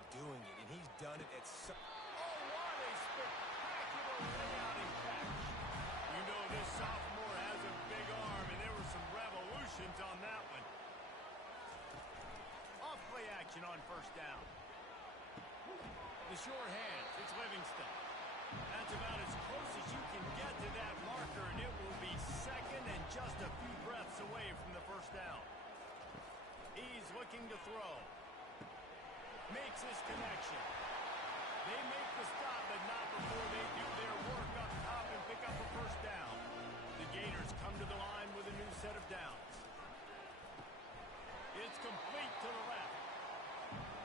at doing it, and he's done it at so... Oh, what a spectacular layout and catch. You know this sophomore has a big arm, and there were some revolutions on that one. Off play action on first down. The short hands, it's Livingston. That's about as close as you can get to that marker, and it will be second and just a few breaths away from the first down. He's looking to throw. Makes his connection. They make the stop, but not before they do their work up top and pick up a first down. The Gators come to the line with a new set of downs. It's complete to the left.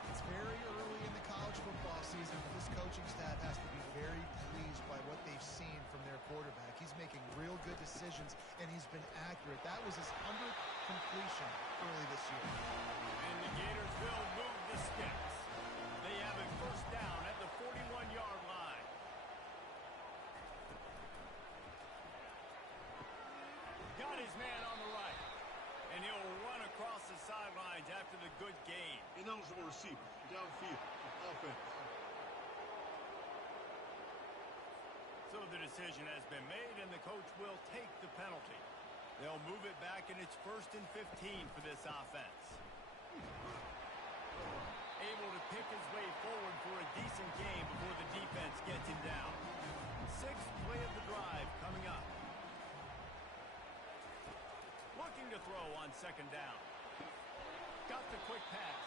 It's very early in the college football season, but this coaching staff has to be very pleased by what they've seen from their quarterback. He's making real good decisions, and he's been accurate. That was his 100th completion early this year. And the Gators will move the sticks. They have a first down at the 41-yard line. Got his man on the right. And he'll run across the sidelines after the good game. Ineligible receiver, downfield, offense. So the decision has been made, and the coach will take the penalty. They'll move it back, and it's 1st and 15 for this offense. Able to pick his way forward for a decent game before the defense gets him down. 6th play of the drive coming up. Looking to throw on second down. Got the quick pass.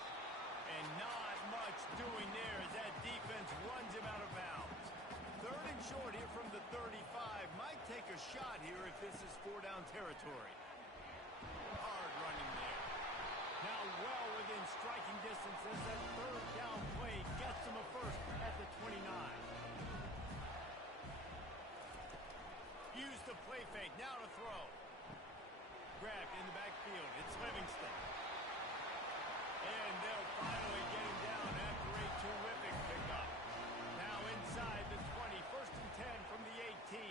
And not much doing there as that defense runs him out of bounds. 3rd and short here from the 35. Might take a shot here if this is 4-down territory. Hard running there. Now well within striking distance as that 3rd down play gets him a first at the 29. Use the play fake. Now to throw. Grabbed in the backfield. It's Livingston. And they'll finally get him down after a terrific pickup. Now inside the 20. 1st and 10 from the 18.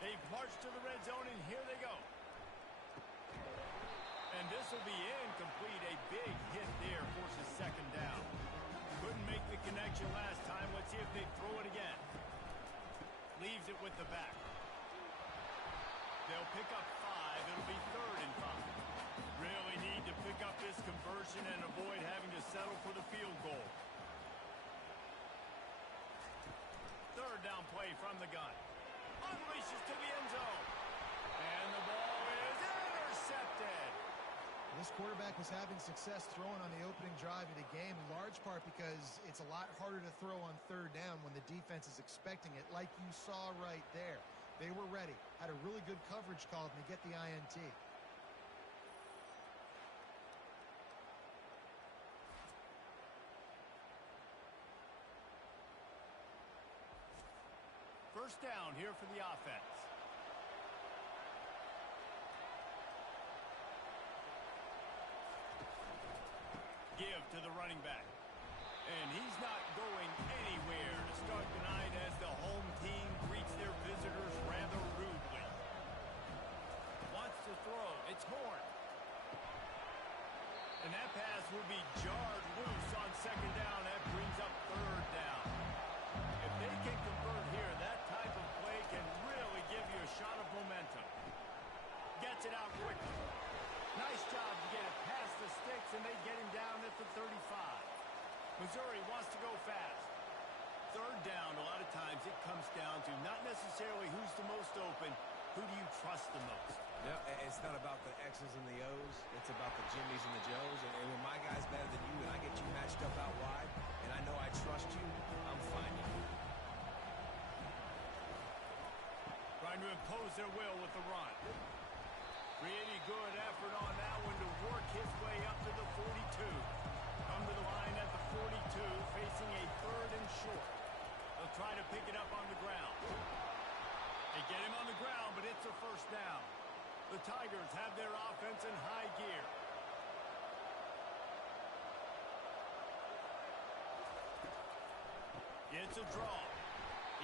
They've marched to the red zone, and here they go. And this will be incomplete. A big hit there forces second down. Couldn't make the connection last time. Let's see if they throw it again. Leaves it with the back. They'll pick up 5. It'll be 3rd and 5. Really need to pick up this conversion and avoid having to settle for the field goal. 3rd down play from the gun. Unleashes to the end zone. And the ball is intercepted. This quarterback was having success throwing on the opening drive of the game, in large part because it's a lot harder to throw on 3rd down when the defense is expecting it, like you saw right there. They were ready, had a really good coverage call, and they get the INT. First down here for the offense. Give to the running back. And he's not going anywhere to start the night as the home team greets their visitors rather rudely. Wants to throw. It's Horn. And that pass will be jarred loose on second down. That brings up 3rd down. If they can convert here, that type of play can really give you a shot of momentum. Gets it out quickly. Nice job to get it past the sticks, and they get him down at the 35. Missouri wants to go fast. 3rd down, a lot of times it comes down to not necessarily who's the most open, who do you trust the most? No, it's not about the X's and the O's. It's about the Jimmys and the Joes. And when my guy's better than you and I get you matched up out wide, and I know I trust you, I'm finding you. Trying to impose their will with the run. Really good effort on that one to work his way up to the 42. Come to the line at the 42, facing a 3rd and short. They'll try to pick it up on the ground. They get him on the ground, but it's a first down. The Tigers have their offense in high gear. It's a draw.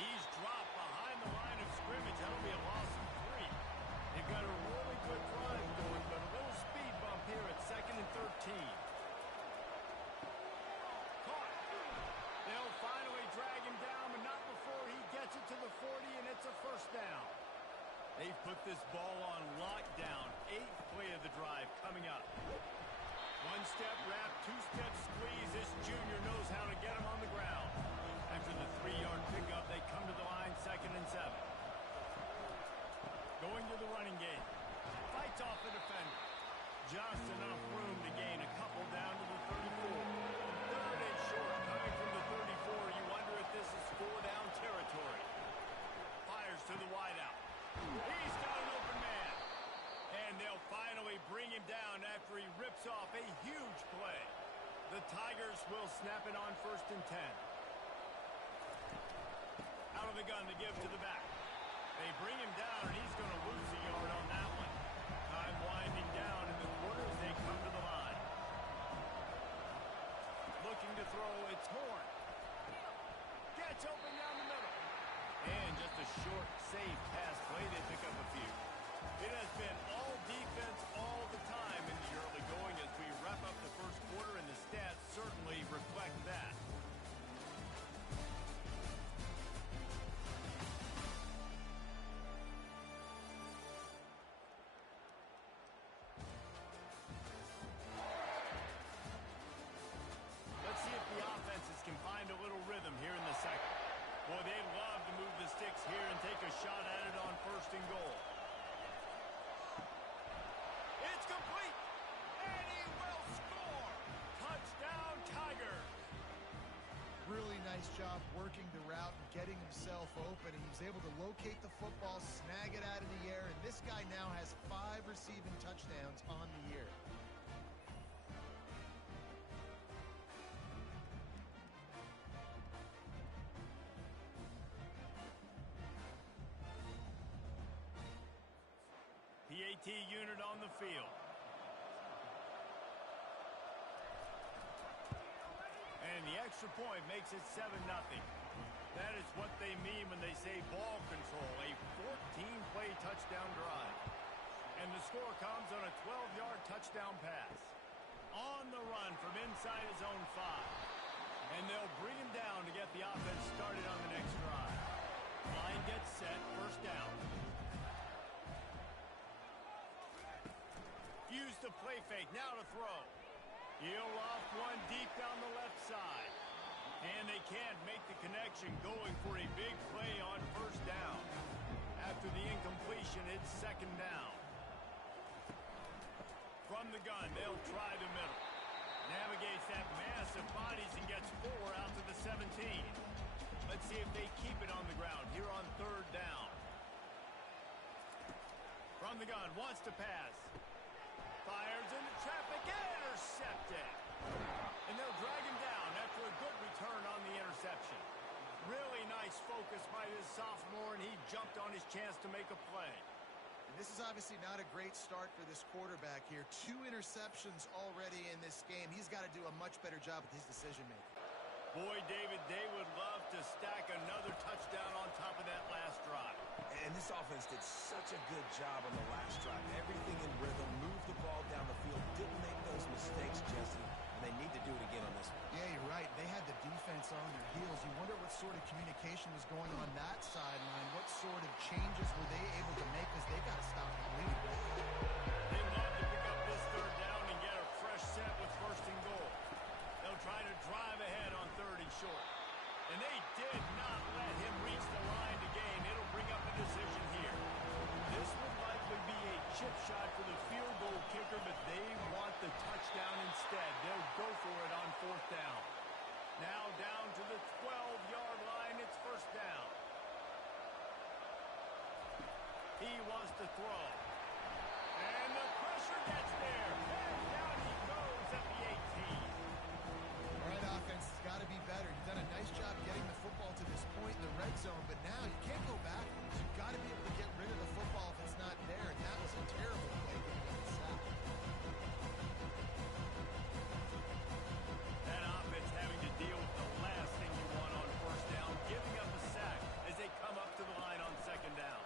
He's dropped behind the line of scrimmage. That'll be a loss of 3. They've got a really good drive going, but a little speed bump here at 2nd and 13. put this ball on lockdown. 8th play of the drive coming up. One-step wrap, two-step squeeze. This junior knows how to get him on the ground. After the 3-yard pickup, they come to the line, 2nd and 7. Going to the running game. Fights off the defender. Just enough room to gain a couple down to the 34. 3rd and short coming from the 34. You wonder if this is 4-down territory. Fires to the wideout. He's got an open man. And they'll finally bring him down after he rips off a huge play. The Tigers will snap it on 1st and 10. Out of the gun to give to the back. They bring him down, and he's going to lose a yard on that one. Time winding down in the quarter as they come to the line. Looking to throw, it's Horn. Gets open down the middle. And just a short, safe pass play. They pick up a few. It has been all defense all the time in the early going as we wrap up the first quarter, and the stats certainly reflect that. Let's see if the offenses can find a little rhythm here in the second. Boy, they'd love to move the sticks here and take a shot at it on 1st and goal. It's complete, and he will score. Touchdown, Tigers. Really nice job working the route and getting himself open. He was able to locate the football, snag it out of the air, and this guy now has 5 receiving touchdowns on the year. PAT unit on the field. And the extra point makes it 7-0. That is what they mean when they say ball control, a 14-play touchdown drive. And the score comes on a 12-yard touchdown pass. On the run from inside his own 5. And they'll bring him down to get the offense started on the next drive. Line gets set, 1st down. Use the play fake, now to throw. He'll off one deep down the left side. And they can't make the connection, going for a big play on 1st down. After the incompletion, it's 2nd down. From the gun, they'll try the middle. Navigates that mass of bodies and gets 4 out to the 17. Let's see if they keep it on the ground here on 3rd down. From the gun, wants to pass. Fires into traffic, intercepted. And they'll drag him down after a good return on the interception. Really nice focus by this sophomore, and he jumped on his chance to make a play. And this is obviously not a great start for this quarterback here. 2 interceptions already in this game. He's got to do a much better job with his decision-making. Boy, David, they would love to stack another touchdown on top of that last drive. And this offense did such a good job on the last drive. Everything in rhythm, moved the ball down the field, didn't make those mistakes, Jesse, and they need to do it again on this one. Yeah, you're right. They had the defense on their heels. You wonder what sort of communication was going on that sideline. What sort of changes were they able to make, because they got to stop the bleeding. They love to pick up this 3rd down and get a fresh set with 1st and goal. They'll try to drive ahead on 3rd and short. And they did not let him reach the line to gain. It'll bring up a decision here. This would likely be a chip shot for the field goal kicker, but they want the touchdown instead. They'll go for it on 4th down. Now down to the 12-yard line. It's 1st down. He wants to throw. And the pressure gets there. And down he goes at the 18. All right, offense has got to be better. You've done a nice job getting the football to this point in the red zone, but now you can't go backwards. You've got to be able to get rid of the football if it's not there, and that was a terrible play to get the sack. That offense having to deal with the last thing you want on 1st down, giving up a sack as they come up to the line on 2nd down.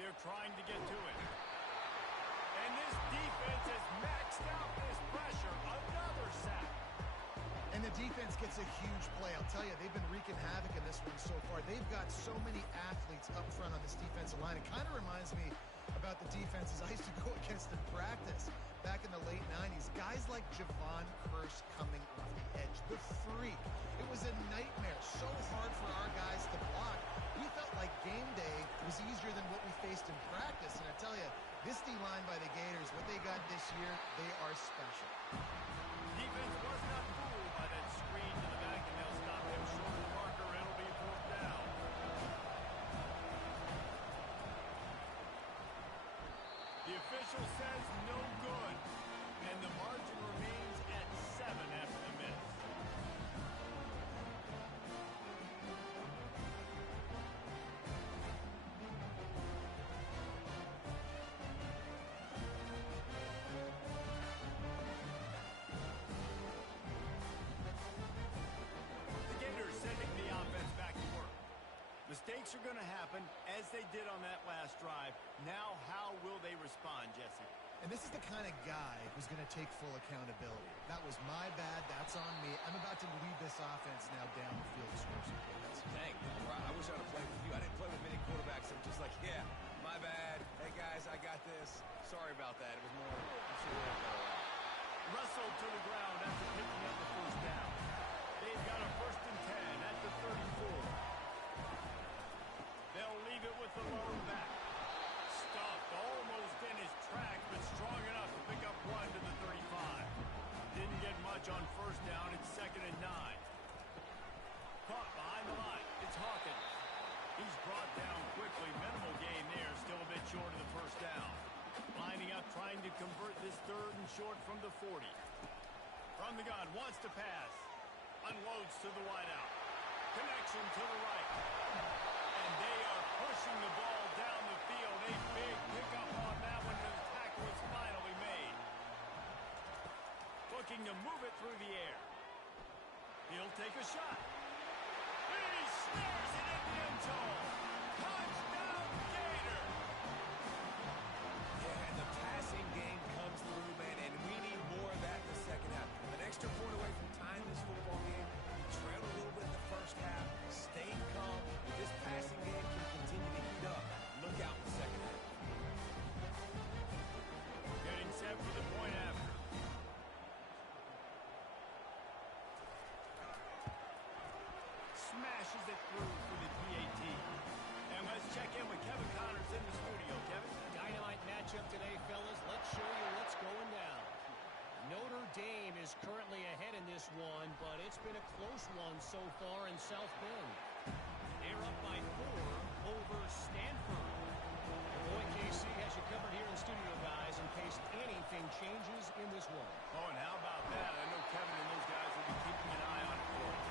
They're trying to get to it. And this defense has maxed out this pressure. Another sack. And the defense gets a huge play. I'll tell you, they've been wreaking havoc in this one so far. They've got so many athletes up front on this defensive line. It kind of reminds me about the defenses I used to go against in practice back in the late 90s. Guys like Javon Curse coming off the edge. The freak. It was a nightmare. So hard for our guys to block. We felt like game day was easier than what we faced in practice. And I tell you, this D-line by the Gators, what they got this year, they are special. Defense was not fooled by that screen to the back, and they'll stop him short of the marker. It'll be 4th down. The official says no good, and the margin remains at 7 after the miss. Mistakes are going to happen, as they did on that last drive. Now, how will they respond, Jesse? And this is the kind of guy who's going to take full accountability. That was my bad. That's on me. I'm about to lead this offense now down the field to score some points. Dang, I wish I'd have played with you. I didn't play with many quarterbacks. I'm just like, yeah, my bad. Hey, guys, I got this. Sorry about that. It was more, I'm sure we'll go out. Russell to the ground after picking up the 1st down. They've got a 1st and 10 at the 34. They'll leave it with the lone back. Stuffed almost in his track, but strong enough to pick up 1 to the 35. Didn't get much on 1st down. It's 2nd and 9. Caught behind the line. It's Hawkins. He's brought down quickly. Minimal gain there. Still a bit short of the 1st down. Lining up, trying to convert this 3rd and short from the 40. From the gun, wants to pass. Unloads to the wideout. Connection to the right. And they are pushing the ball down the field. A big pickup on that one, and the tackle is finally made. Looking to move it through the air. He'll take a shot. He snares it in the end zone. Touchdown, Gator! Yeah, and the passing game comes through, man, and we need more of that in the 2nd half. An extra point away from tying this football game. We trailed a little bit in the 1st half, stayed calm. If this passing game can continue to heat up, look out in the 2nd half. Getting set for the point after. Smashes it through for the PAT. And let's check in with Kevin Connors in the studio. Kevin? Dynamite matchup today, fellas. Let's show you what's going down. Notre Dame is currently ahead in this one, but it's been a close one so far in South Bend. They're up by 4 over Stanford. Boy, KC has you covered here in studio, guys, in case anything changes in this one. Oh, and how about that? I know Kevin and those guys will be keeping an eye on it for us.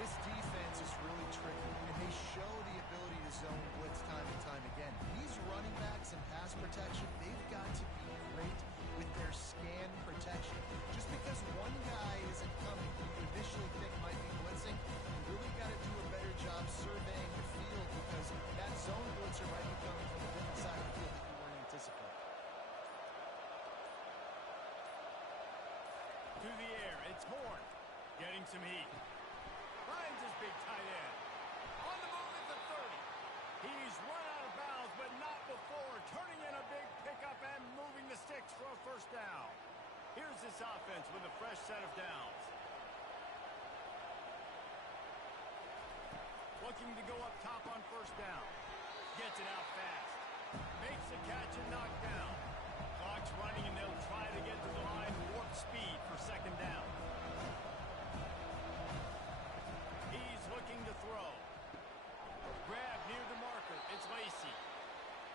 This defense is really tricky, and they show the ability to zone blitz time and time again. These running backs and pass protection, they've got to be great with their scan protection. Just because one guy isn't coming who you initially think might be blitzing, you really got to do a better job surveying the field, because that zone blitzer might be coming from a different side of the field that you weren't anticipating. To the air, it's Horn. Getting some heat. Finds his big tight end. On the move at the 30. He's run out of bounds, but not before. Turning in a big pickup and moving the sticks for a 1st down. Here's this offense with a fresh set of downs. Looking to go up top on 1st down. Gets it out fast. Makes the catch and knocked down. Clock's running, and they'll try to get to the line. Warp speed for 2nd down. He's looking to throw. Grab near the marker. It's Lacey.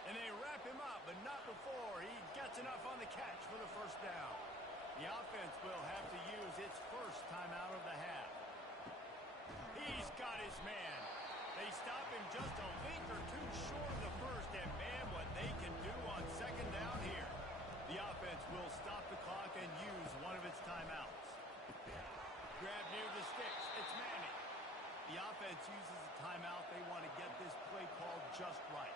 And they wrap him up, but not before he gets enough on the catch for the 1st down. The offense will have to use its 1st timeout of the half. He's got his man. They stop him just a link or 2 short of the 1st, and man, what they can do on 2nd down here. The offense will stop the clock and use one of its timeouts. Grab near the sticks. It's Manning. The offense uses a timeout. They want to get this play called just right.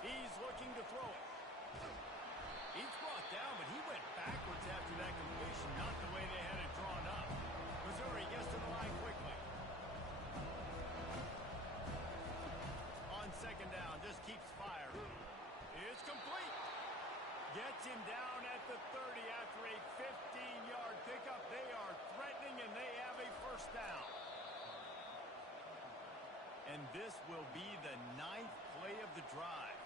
He's looking to throw it. He's brought down, but he went backwards after that completion, not the way they had it drawn up. Missouri gets to the line quickly. On second down, just keeps firing. It's complete. Gets him down at the 30 after a 15-yard pickup. They are threatening, and they have a first down. And this will be the 9th play of the drive.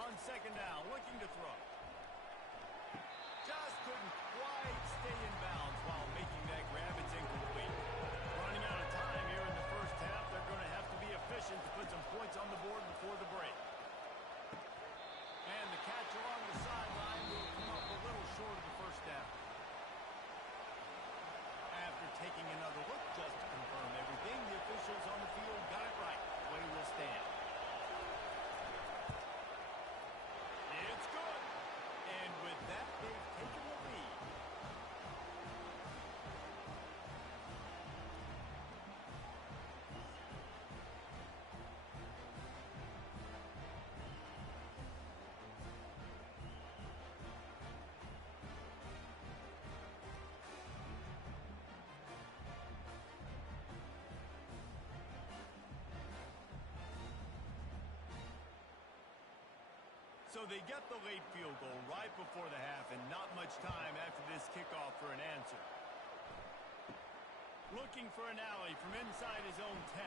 On second down, looking to throw. Just couldn't quite stay in bounds while making that grab. It's incomplete. Running out of time here in the first half. They're going to have to be efficient to put some points on the board before the break. And the catch along the sideline will come up a little short of the first down. After taking another look just to confirm everything, the officials on the field got it right. Play will stand. It's good. And with that, they've taken the lead. So they get the late field goal right before the half, and not much time after this kickoff for an answer. Looking for an alley from inside his own 10.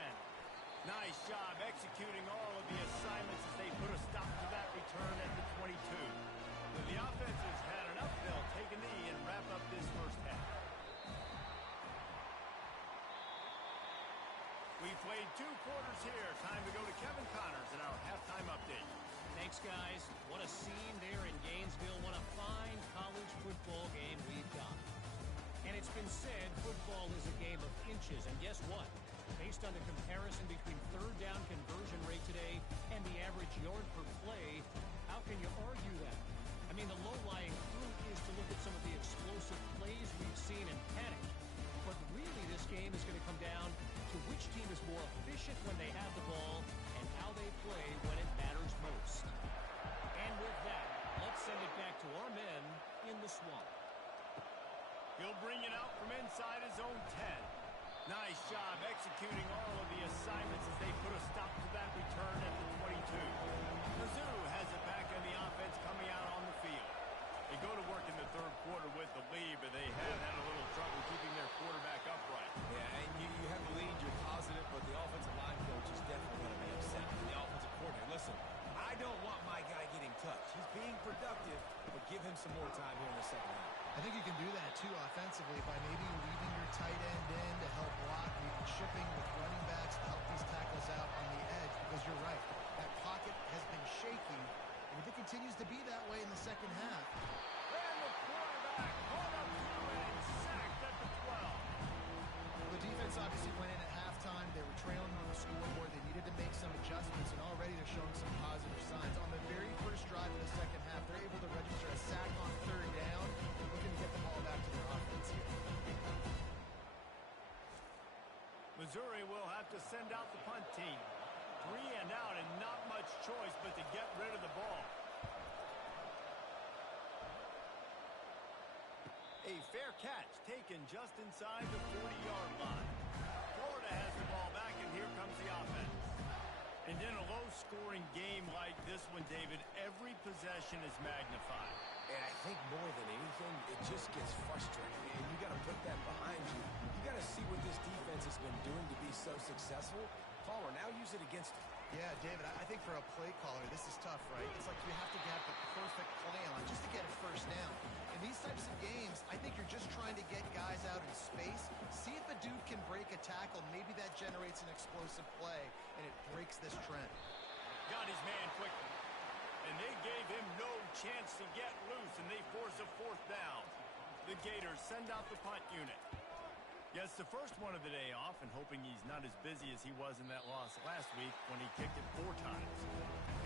Nice job executing all of the assignments as they put a stop to that return at the 22. When the offense has had enough, they'll take a knee and wrap up this first half. We played 2 quarters here. Time to go to Kevin Connors in our halftime update. Thanks, guys. What a scene there in Gainesville. What a fine college football game we've got. And it's been said football is a game of inches. And guess what? Based on the comparison between third down conversion rate today and the average yard per play, how can you argue that? I mean, the low-lying fruit is to look at some of the explosive plays we've seen and panic. But really, this game is going to come down to which team is more efficient when they have the ball and how they play when it matters most. And with that, let's send it back to our men in the swamp. He'll bring it out from inside his own 10. Nice job executing all of the assignments as they put a stop to that return at the 22. Mizzou has it back in the offense coming out on the field. They go to work in the third quarter with the lead, but they have had a little trouble keeping their quarterback upright. Yeah, and you have the lead, you're positive, but the offensive line coach is definitely going to be upset. The offensive coordinator, listen, I don't want my guy getting touched. He's being productive, but give him some more time here in the second half. I think you can do that, too, offensively by maybe leaving your tight end in to help block, maybe shipping with running backs to help these tackles out on the edge, because you're right. That pocket has been shaky, and if it continues to be that way in the second half. And the quarterback caught up to and sacked at the 12. Well, the defense obviously went in at halftime. They were trailing on the scoreboard. They needed to make some adjustments, and already they're showing some positive signs. On the very first drive of the second half, they're able to register a sack on third down, looking to get the ball back to their offense here. Missouri will have to send out the punt team. 3 and out and not much choice but to get rid of the ball. A fair catch taken just inside the 40-yard line. Florida has the ball back, and here comes the offense. And in a low-scoring game like this one, David, every possession is magnified. And I think more than anything, it just gets frustrating. And you got to put that behind you. You got to see what this defense has been doing to be so successful. Palmer, now use it against him. Yeah, David, I think for a play caller, this is tough, right? It's like you have to get the perfect play on just to get a first down. In these types of games, I think you're just trying to get guys out in space, see if a dude can break a tackle. Maybe that generates an explosive play, and it breaks this trend. Got his man quickly. And they gave him no chance to get loose, and they force a fourth down. The Gators send out the punt unit. Gets the first one of the day off, and hoping he's not as busy as he was in that loss last week when he kicked it 4 times.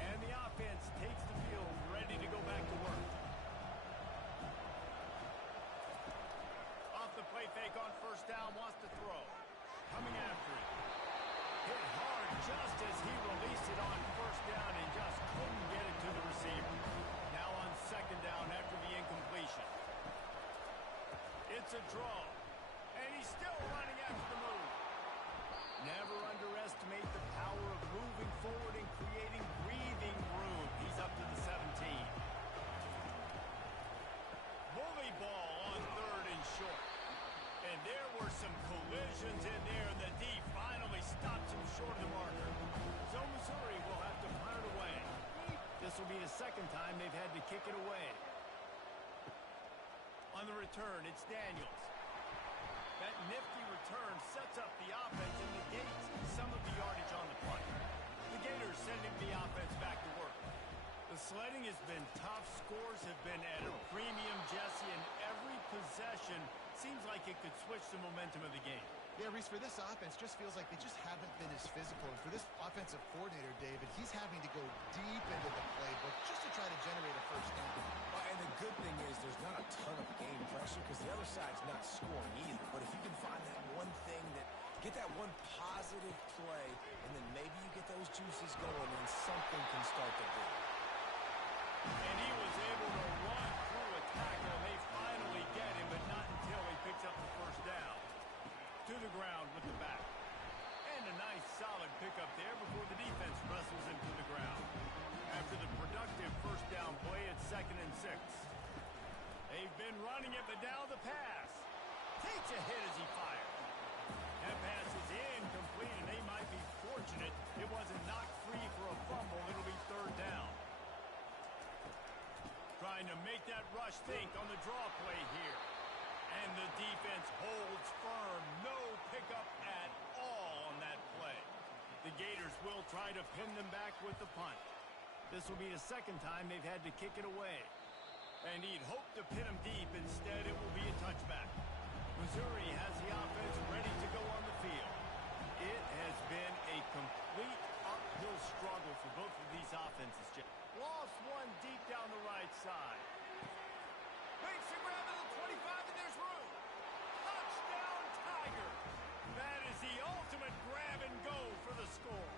And the offense takes the field, ready to go back to work. Off the play fake on first down, wants to throw. Coming after it. Hit hard just as he released it on first down and just couldn't get it to the receiver. Now on second down after the incompletion. It's a draw. And he's still running after the move. Never underestimate the power of moving forward and creating breathing room. He's up to the 17. Bully ball on third and short. And there were some collisions in there, and the D finally stops him short of the marker. So Missouri will have to punt it away. This will be the second time they've had to kick it away. On the return, it's Daniels. That nifty return sets up the offense and negates some of the yardage on the punt. The Gators sending the offense back to work. The sledding has been tough. Scores have been at a premium, Jesse, and every possession seems like it could switch the momentum of the game. Yeah, Reese, for this offense, just feels like they just haven't been as physical. And for this offensive coordinator, David, he's having to go deep into the playbook just to try to generate a first down. And the good thing is there's not a ton of game pressure because the other side's not scoring either. But if you can find that one thing get that one positive play, and then maybe you get those juices going and something can start to build. And he was able to run through a tackle. They finally get him, but not until he picks up the first down. To the ground with the back. And a nice solid pickup there before the defense wrestles him to the ground. After the productive first down play, it's 2nd and 6. They've been running it, but now the pass. Takes a hit as he fires. That pass is incomplete, and they might be fortunate it wasn't knocked free for a fumble. It'll be 3rd down. Trying to make that rush think on the draw play here. And the defense holds firm. No pickup at all on that play. The Gators will try to pin them back with the punt. This will be the second time they've had to kick it away. And he'd hoped to pin them deep. Instead, it will be a touchback. Missouri has the offense ready to go on the field. It has been a complete uphill struggle for both of these offenses. Lost one deep down the right side. Makes the grab at the 25, and there's room. Touchdown, Tiger. That is the ultimate grab and go for the score.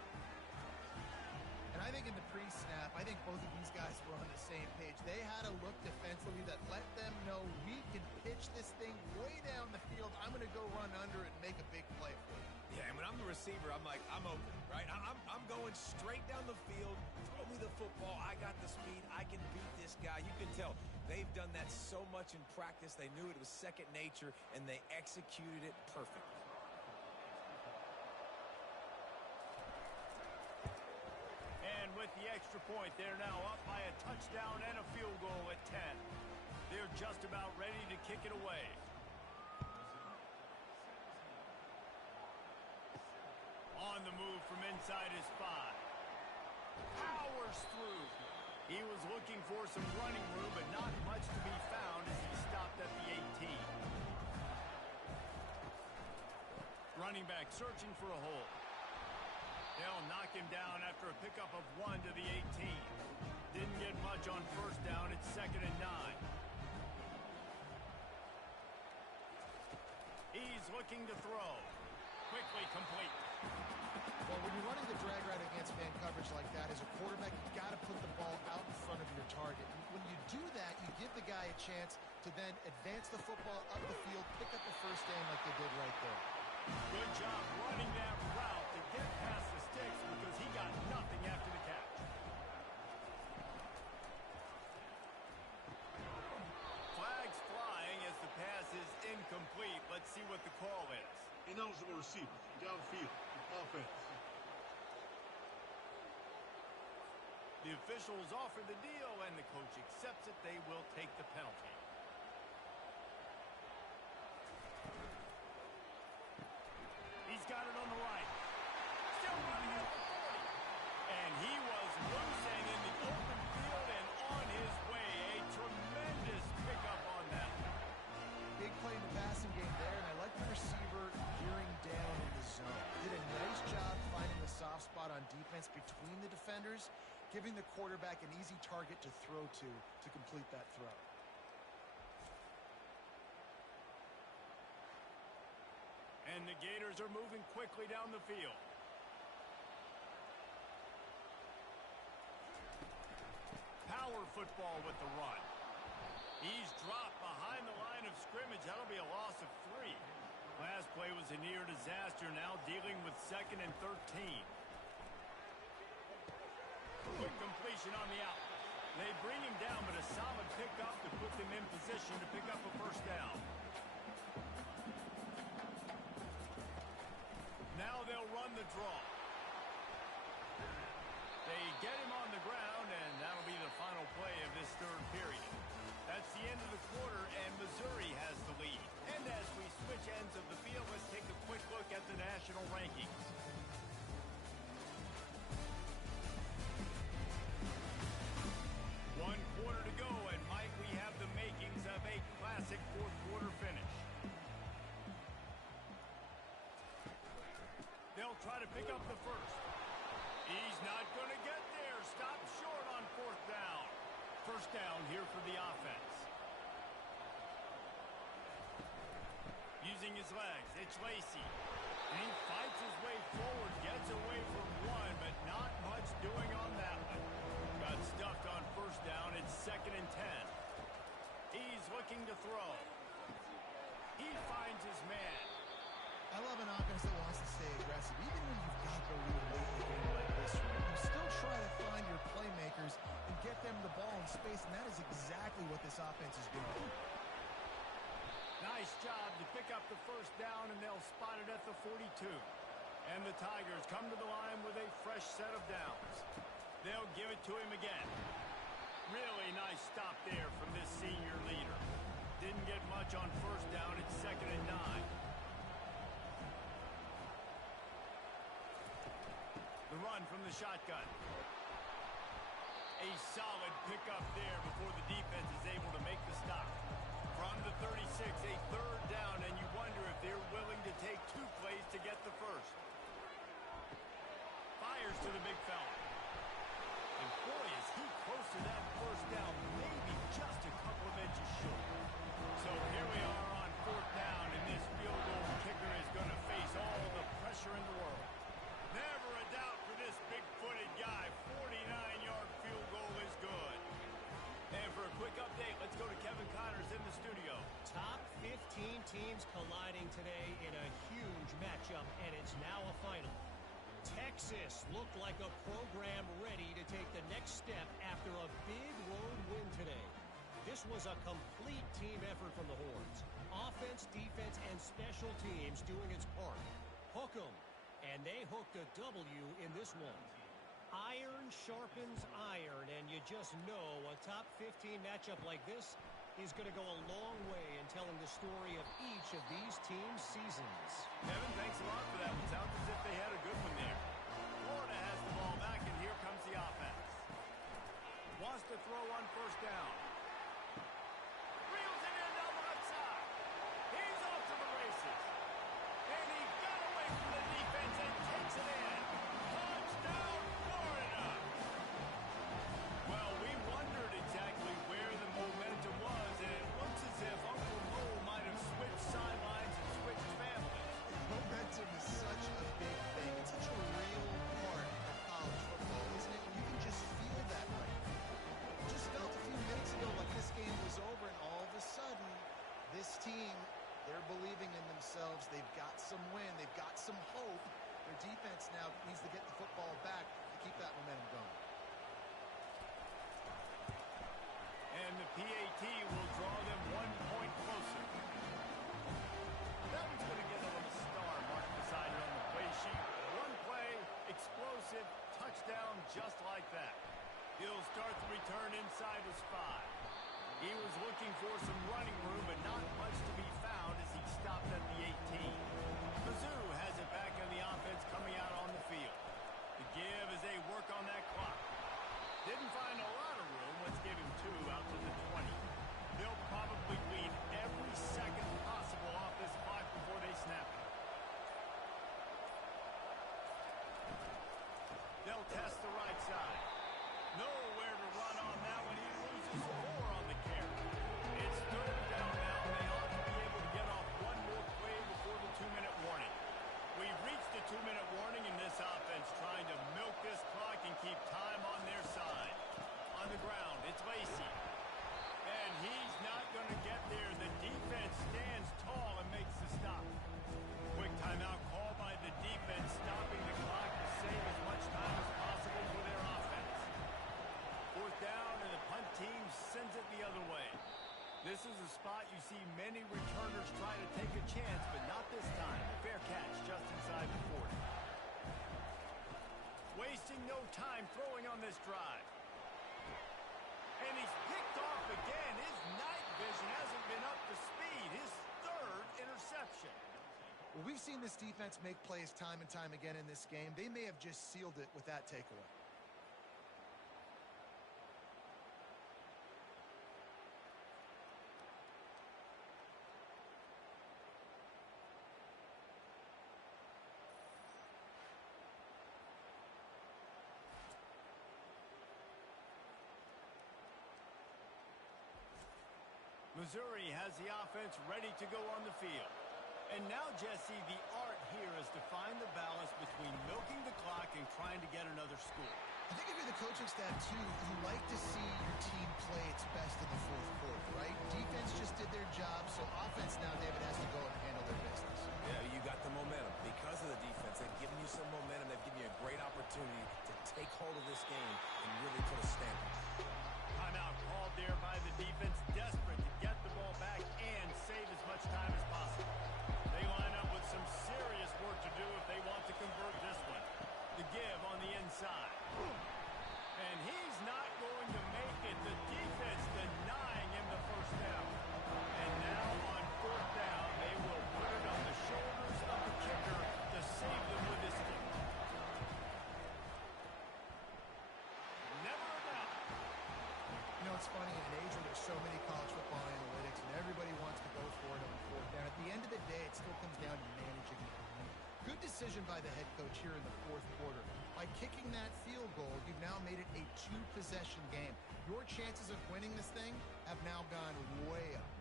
And I think in the pre-snap, I think both of these guys were on the same page. They had a look defensively that let them know we can pitch this thing way down the field. I'm going to go run under it and make a big play for you. Yeah, and when I'm the receiver, I'm like, I'm open, right? I'm going straight down the field. Throw me the football. I got the speed. I can beat this guy. You can tell they've done that so much in practice. They knew it was second nature, and they executed it perfectly. And with the extra point, they're now up by a touchdown and a field goal at 10. They're just about ready to kick it away. On the move from inside his 5. Powers through. He was looking for some running room, but not much to be found as he stopped at the 18. Running back searching for a hole. They'll knock him down after a pickup of 1 to the 18. Didn't get much on first down. It's 2nd and 9. He's looking to throw. Quickly complete. Well, when you're running the drag route against man coverage like that, as a quarterback, you've got to put the ball out in front of your target. And when you do that, you give the guy a chance to then advance the football up the field, pick up the first down like they did right there. Good job running that route to get past the sticks because he got nothing after the catch. Flags flying as the pass is incomplete. Let's see what the call is. Ineligible receiver, downfield, offense. The officials offer the deal, and the coach accepts it. They will take the penalty. He's got it on the right. Still running at the 40. And he was loose and in the open field and on his way. A tremendous pickup on that. Big play in the passing game there, and I like the receiver gearing down in the zone. Did a nice job finding the soft spot on defense between the defenders, giving the quarterback an easy target to throw to complete that throw. And the Gators are moving quickly down the field. football with the run. He's dropped behind the line of scrimmage. That'll be a loss of 3. Last play was a near disaster. Now dealing with 2nd and 13. Quick completion on the out. They bring him down, but a solid pickup to put them in position to pick up a first down. Now they'll run the draw. They get him on the ground, and that'll be the final play of this 3rd period. That's the end of the quarter, and Missouri has the lead. And as we switch ends of the field, let's take a quick look at the national rankings. One quarter to go, and Mike, we have the makings of a classic 4th quarter finish. They'll try to pick up the first. He's not going to get there. Stop short on 4th down. First down here for the offense. Using his legs, it's Lacey. And he fights his way forward, gets away from 1, but not much doing on that one. Got stuffed on first down. It's 2nd and 10. He's looking to throw. He finds his man. I love an offense that wants to stay aggressive. Even when you've got the lead late in a game like this one, you still try to find your playmakers and get them the ball in space, and that is exactly what this offense is doing. Nice job to pick up the first down, and they'll spot it at the 42. And the Tigers come to the line with a fresh set of downs. They'll give it to him again. Really nice stop there from this senior leader. Didn't get much on first down. It's 2nd and 9. The run from the shotgun. A solid pickup there before the defense is able to make the stop. From the 36, a 3rd down, and you wonder if they're willing to take 2 plays to get the first. Fires to the big fella. And boy, is he close to that first down, maybe just a couple of inches short. So here we are on 4th down, and this field goal kicker is going to face all the pressure in the world. Never a doubt for this big-footed guy. 49-yard field goal is good. And for a quick update, let's go to Kevin Connors in the studio. Top 15 teams colliding today in a huge matchup, and it's now a final. Texas looked like a program ready to take the next step after a big road win today. This was a complete team effort from the Horns. Offense, defense, and special teams doing its part. Hook 'em. And they hooked a W in this one. Iron sharpens iron, and you just know a top 15 matchup like this is going to go a long way in telling the story of each of these teams' seasons. Kevin, thanks a lot for that one. Sounds as if they had a good one there. Florida has the ball back, and here comes the offense. Wants to throw on first down. Reels it in down the left side. He's off to the races. And he got away from the defense and takes it in. Touchdown, Florida! Well, we wondered exactly where the momentum was, and it looks as if Uncle Mo might have switched sidelines and switched families. Momentum is such a big thing. It's such a real part of college football, isn't it? You can just feel that right now. It just felt a few minutes ago like this game was over, and all of a sudden, this team, they're believing in themselves. They've got some wind. They've got some hope. Their defense now needs to get the football back to keep that momentum going. And the PAT will draw them 1 point closer. That one's going to get a little star marked beside it on the play sheet. One play, explosive, touchdown just like that. He'll start the return inside his 5. He was looking for some running room, but not much to be found as he stopped at the 18. Mizzou has it back in the offense coming out on the field. The give as they work on that clock. Didn't find a lot of room. Let's give him 2 out to the 20. They'll probably bleed every second possible off this clock before they snap it. They'll test the right side. Nowhere to run on that one. He loses 4 on the carry. It's 3rd down now, and they ought to be able to get no time throwing on this drive. And he's picked off again. His night vision hasn't been up to speed. His third interception. Well, we've seen this defense make plays time and time again in this game. They may have just sealed it with that takeaway. Missouri has the offense ready to go on the field. And now, Jesse, the art here is to find the balance between milking the clock and trying to get another score. I think if you're the coaching staff, too, you like to see your team play its best in the fourth quarter, right? Defense just did their job, so offense now, David, has to go and handle their business. Yeah, you got the momentum. Because of the defense, they've given you some momentum. They've given you a great opportunity to take hold of this game and really put a stamp on it. Timeout called there by the defense, desperate to get the ball back and save as much time as possible. They line up with some serious work to do if they want to convert this one. The give on the inside. And he's not going to make it. The defense denying him the first down. And now on fourth down, they will put it on the shoulders of the kicker to save them with this kick. Never a doubt. You know, it's funny, in an age where there's so many college football analytics and everybody wants to go for it on fourth down, at the end of the day, it still comes down to managing the time. Good decision by the head coach here in the fourth quarter. By kicking that field goal, you've now made it a two-possession game. Your chances of winning this thing have now gone way up.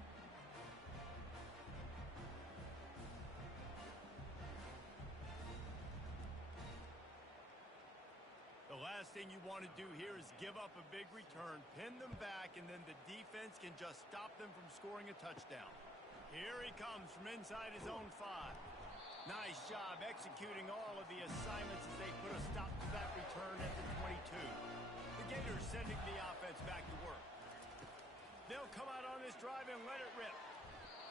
The last thing you want to do here is give up a big return, pin them back, and then the defense can just stop them from scoring a touchdown. Here he comes from inside his own 5. Nice job executing all of the assignments as they put a stop to that return at the 22. The Gators sending the offense back to work. They'll come out on this drive and let it rip.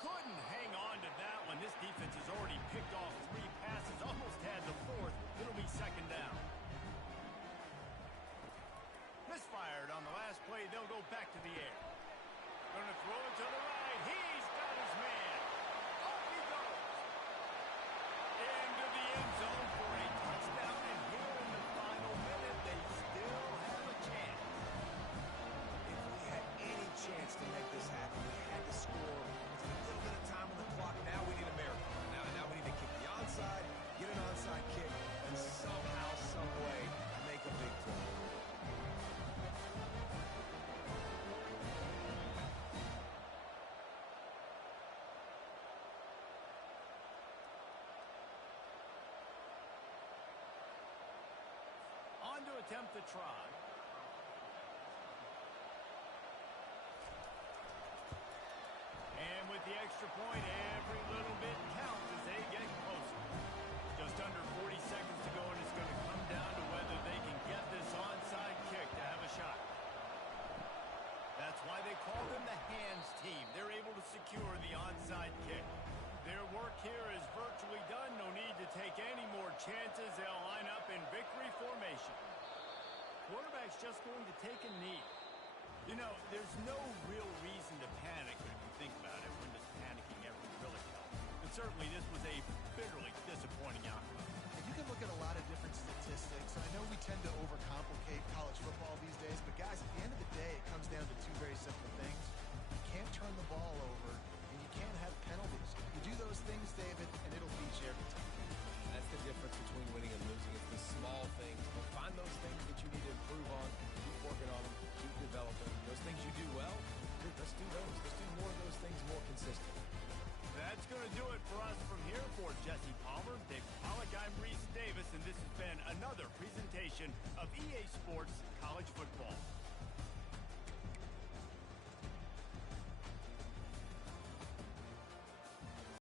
Couldn't hang on to that one. This defense has already picked off 3 passes, almost had the 4th. It'll be second down. Misfired on the last play. They'll go back to the air. Gonna throw it to the right. He's got his man. Off he goes. Into the end zone for a touchdown. And here in the final minute, they still have a chance. If we had any chance to make this happen, we had to score. With a little bit of time on the clock, now we need a miracle. Now we need to kick the onside, get an onside kick, and somehow, some way, make a big play. On to attempt the try. And with the extra point, every little bit counts as they get closer. Just under 40 seconds to go, and it's going to come down to whether they can get this onside kick to have a shot. That's why they call them the hands team. They're able to secure the onside kick. Their work here is virtually done. No need to take any more chances. They'll line up in victory formation. Quarterback's just going to take a knee. You know, there's no real reason to panic if you think about it. When does panicking ever really help? But certainly this was a bitterly disappointing outcome. You can look at a lot of different statistics. I know we tend to overcomplicate college football these days, but guys, at the end of the day, it comes down to 2 very simple things. You can't turn the ball over, and you can't have penalties. You do those things, David, and it'll beat you every time. That's the difference between winning and losing. It's the small things. Find those things that you need to improve on. Keep working on them. Keep developing. Those things you do well, let's do those. Let's do more of those things more consistently. That's going to do it for us from here. For Jesse Palmer, Dave Pollock, I'm Reese Davis, and this has been another presentation